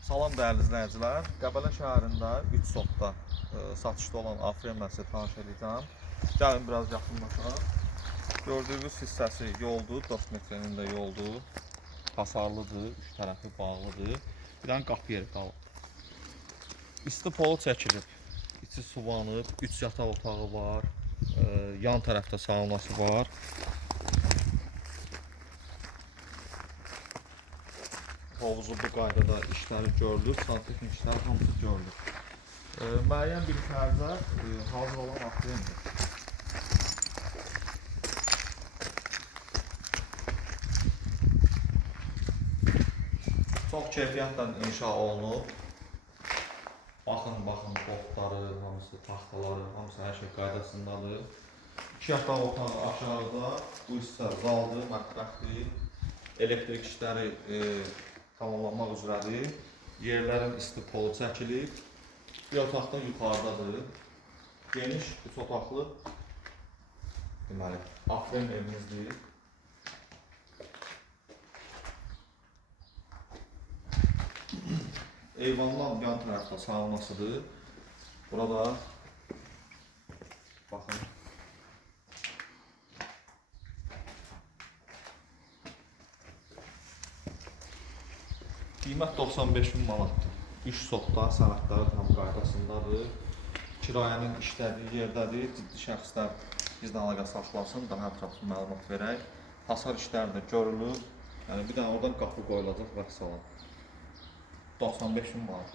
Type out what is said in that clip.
Salam dəyərli izləyicilər. Qəbələ şəhərində 3 sotda satışda olan Afren mən sizə tanış edəcəm. Gəlin biraz yaxınlaşaq. Gördüyünüz hissəsi yoldur, 4 metrenin də yoldur. Hasarlıdır, üç tərəfi bağlıdır. Bir dənə qapı yeri qalıb. İsti polu çəkilib. İçi suvanıb, 3 yataq otağı var. Yan tərəfdə saunası var. Havuzu bu qaydada işləri görülür, santexnik işlər hamısı görülür. Müəyyən bir xərcə hazır olan Afrendir. Çox keyfiyyətlə inşa olunub. Baxın, botları, hamısı, taxtaları, hamısı hər şey qaydasındadır. 2 yataq otağı aşağıda, bu hissə zaldır, mətbəxdir. Elektrik işləri tamamlanmaq üzrədir. Yerlərin isti polu çəkilib. Bir otaqda yuxarıdadır. Geniş, 3 otaqlı deməli, Afren evimizdir. Eyvandan yan tərəfdə saunasıdır. Burada baxın. Qiymət 95.000 manatdır. 3 sotda sənədləri tam qaydasındadır. Kirayənin işlədiyi yerdədir. Ciddi şəxslər bizlə əlaqə saxlasın, daha ətraflı məlumat verək. Hasar işləri də görülür. Yəni bir dənə oradan qapı qoyulacaq və salam. 95.000 manat.